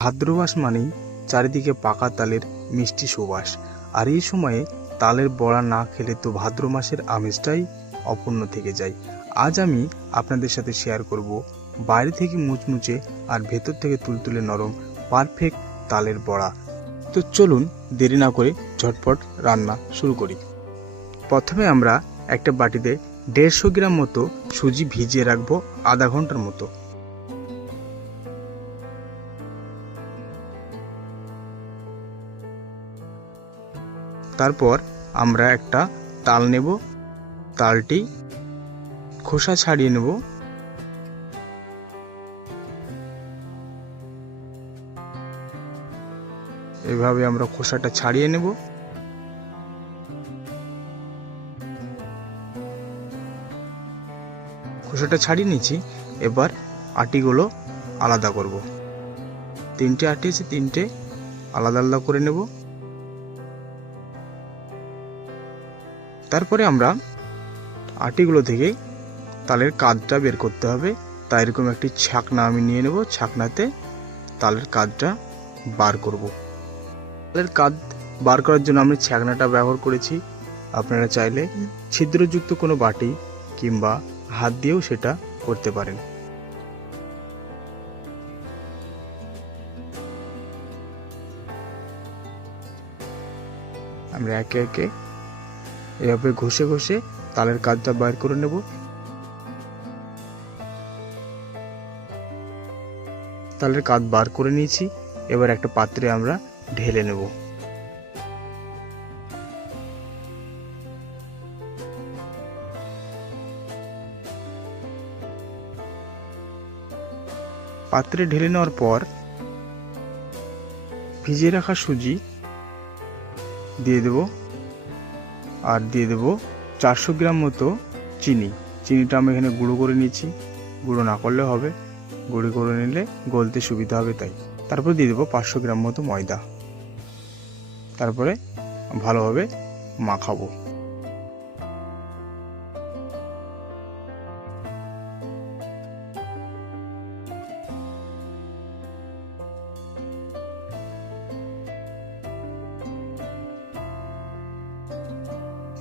ভাদ্র মাস মানেই চারিদিকে পাকা তালের মিষ্টি সুবাস। আর এই সময়ে তালের বড়া না খেলে তো ভাদ্র মাসের আমেজটাই অপূর্ণ থেকে যায়। আজ আমি আপনাদের সাথে শেয়ার করব বাইরে থেকে মুচমুচে আর ভেতর থেকে তুলতুলে নরম পারফেক্ট তালের বড়া। তো চলুন দেরি না করে ঝটপট রান্না শুরু করি। প্রথমে আমরা একটা বাটিতে 150 গ্রাম মতো সুজি ভিজিয়ে রাখবো আধা ঘন্টার মতো। তারপর আমরা একটা তাল নেব, তালটি খোসা ছাড়িয়ে নেব। এভাবে আমরা খোসাটা ছাড়িয়ে নেব। খোসাটা ছাড়িয়ে নিয়েছি, এবার আটিগুলো আলাদা করব। 3টে আটি আছে, 3টে আলাদা আলাদা করে নেব। তারপরে আমরা আটিগুলো থেকে তালের কাদটা বের করতে হবে। তাই এরকম একটি ছাকনা আমি নিয়ে নেব, ছাকনাতে তালের কাদটা বার করব। তালের কাদ বার করার জন্য আমি ছাকনাটা ব্যবহার করেছি। আপনারা চাইলে ছিদ্রযুক্ত কোনো বাটি কিংবা হাত দিয়েও সেটা করতে পারেন। আমরা একে একে এভাবে ঘষে ঘষে তালের কাদটা বার করে নেব। তালের কাদ বার করে নিয়েছি, এবার একটা পাত্রে আমরা ঢেলে নেব। পাত্রে ঢেলে নেওয়ার পর ভিজিয়ে রাখা সুজি দিয়ে দেব, আর দিয়ে দেব 400 গ্রাম মতো চিনি। চিনিটা আমি এখানে গুঁড়ো করে নিয়েছি, গুঁড়ো না করলে হবে, গুঁড়ো করে নিলে গলতে সুবিধা হবে তাই। তারপর দিয়ে দেবো 500 গ্রাম মতো ময়দা। তারপরে ভালোভাবে মাখাবো।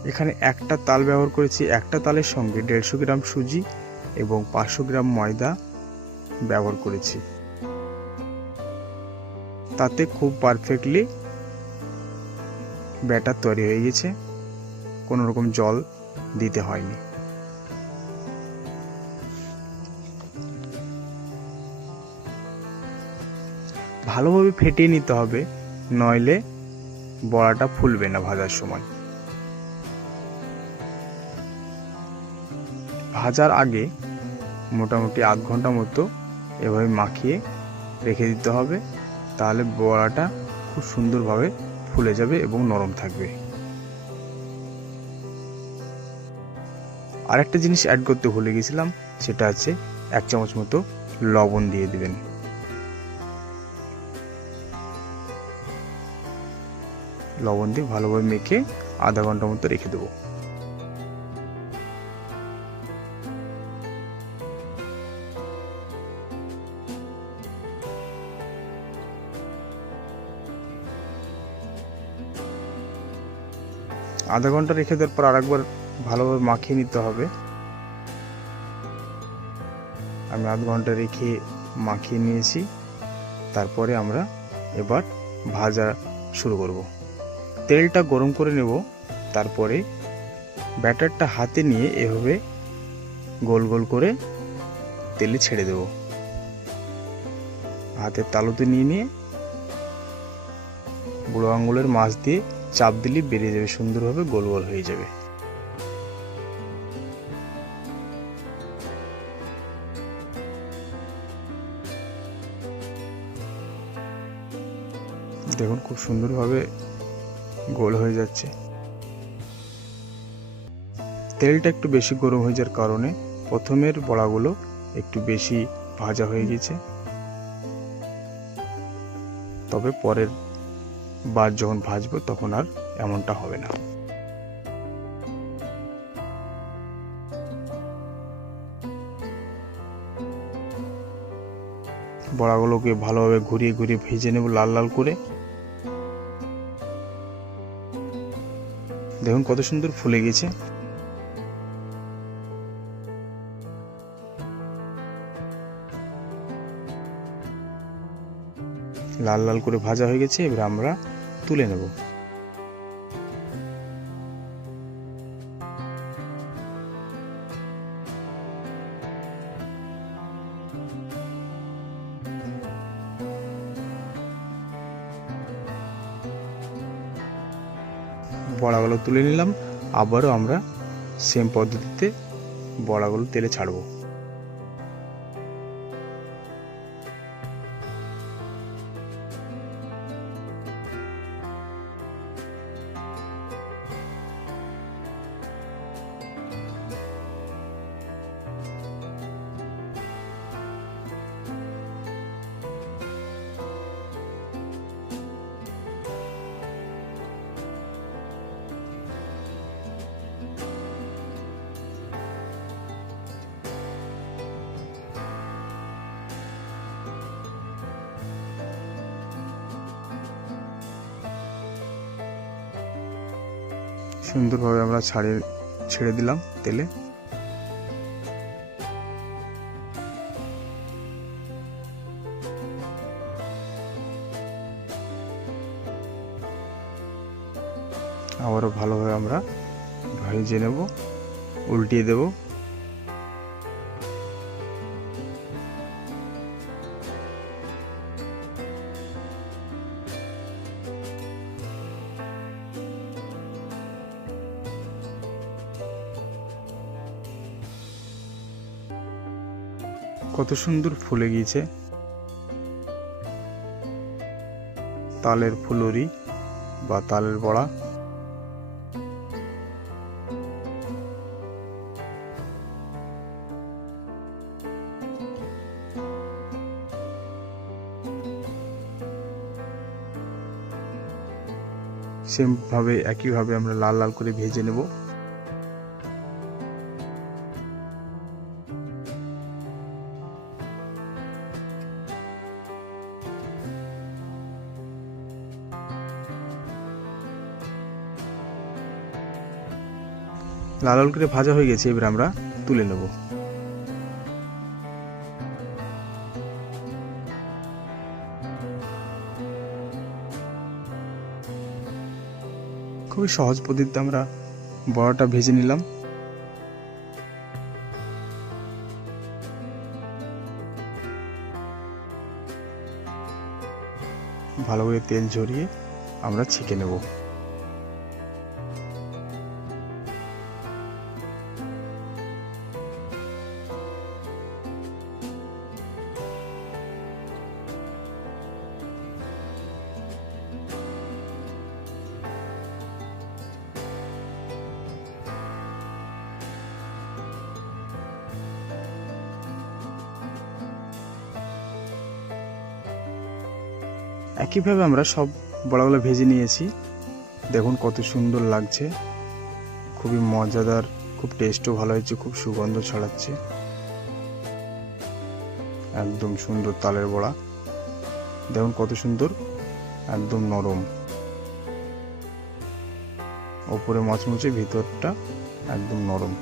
এখানে একটা তাল ব্যবহার করেছি, একটা তালের সঙ্গে 150 গ্রাম সুজি এবং 500 গ্রাম ময়দা ব্যবহার করেছি। তাতে খুব পারফেক্টলি ব্যাটার তৈরি হয়ে গেছে, কোনো রকম জল দিতে হয়নি। ভালোভাবে ফেটিয়ে নিতে হবে, নইলে বড়াটা ফুলবে না ভাজার সময়। ভাজার আগে মোটামুটি আধ ঘন্টা মতো এভাবে মাখিয়ে রেখে দিতে হবে, তাহলে বড়াটা খুব সুন্দরভাবে ফুলে যাবে এবং নরম থাকবে। আরেকটা জিনিস অ্যাড করতে ভুলে গেছিলাম, সেটা আছে 1 চামচ মতো লবণ দিয়ে দিবেন। লবণ দিয়ে ভালোভাবে মেখে আধা ঘন্টা মতো রেখে দেবো। আধা ঘন্টা রেখে দেওয়ার পর আরেকবার ভালোভাবে মাখিয়ে নিতে হবে। আমি আধ ঘন্টা রেখে মাখিয়ে নিয়েছি। তারপরে আমরা এবার ভাজা শুরু করব। তেলটা গরম করে নেব, তারপরে ব্যাটারটা হাতে নিয়ে এভাবে গোল গোল করে তেলে ছেড়ে দেব। হাতের তালুতে নিয়ে বুড়ো আঙুলের মাছ দিয়ে চাপ দিলে বেরিয়ে যাবে, সুন্দরভাবে গোল গোল হয়ে যাবে। দেখুন খুব সুন্দরভাবে গোল হয়ে যাচ্ছে। তেলটা একটু বেশি গরম হয়ে যাওয়ার কারণে প্রথমের বড়াগুলো একটু বেশি ভাজা হয়ে গেছে, তবে পরের বার যখন ভাজবো তখন আর এমনটা হবে না। বড়াগুলোকে ভালোভাবে ঘুরিয়ে ঘুরিয়ে ভেজে নেব লাল লাল করে। দেখুন কত সুন্দর ফুলে গেছে। লাল লাল করে ভাজা হয়ে গেছে, এবার আমরা তুলে নেব। বড়াগুলো তুলে নিলাম, আবারও আমরা সেম পদ্ধতিতে বড়াগুলো তেলে ছাড়বো। সুন্দরভাবে আমরা ছেড়ে দিলাম তেলে। আবারও ভালোভাবে আমরা ভেজে নেব, উল্টিয়ে দেব। কত সুন্দর ফুলে গিয়েছে তালের ফুলুরি বা তালের বড়া। সেম ভাবে একইভাবে আমরা লাল লাল করে ভেজে নেব। লাল লাল করে ভাজা হয়ে গেছে, এবার আমরা তুলে নেব। খুবই সহজ পদ্ধতিতে আমরা বড়াটা ভেজে নিলাম। ভালো করে তেল ঝরিয়ে আমরা ছেঁকে নেব। একইভাবে আমরা সব বড়াগুলো ভেজে নিয়েছি। দেখুন কত সুন্দর লাগছে, খুবই মজাদার, খুব টেস্টও ভালো হয়েছে, খুব সুগন্ধ ছড়াচ্ছে। একদম সুন্দর তালের বড়া, দেখুন কত সুন্দর, একদম নরম, ওপরে মচমচে, ভিতরটা একদম নরম।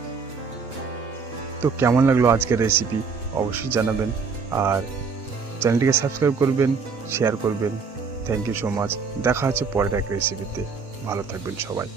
তো কেমন লাগলো আজকের রেসিপি অবশ্যই জানাবেন, আর চ্যানেলটিকে সাবস্ক্রাইব করবেন, শেয়ার করবেন। Thank you so much. দেখা হচ্ছে পরের এক রেসিপিতে। ভালো থাকবেন সবাই।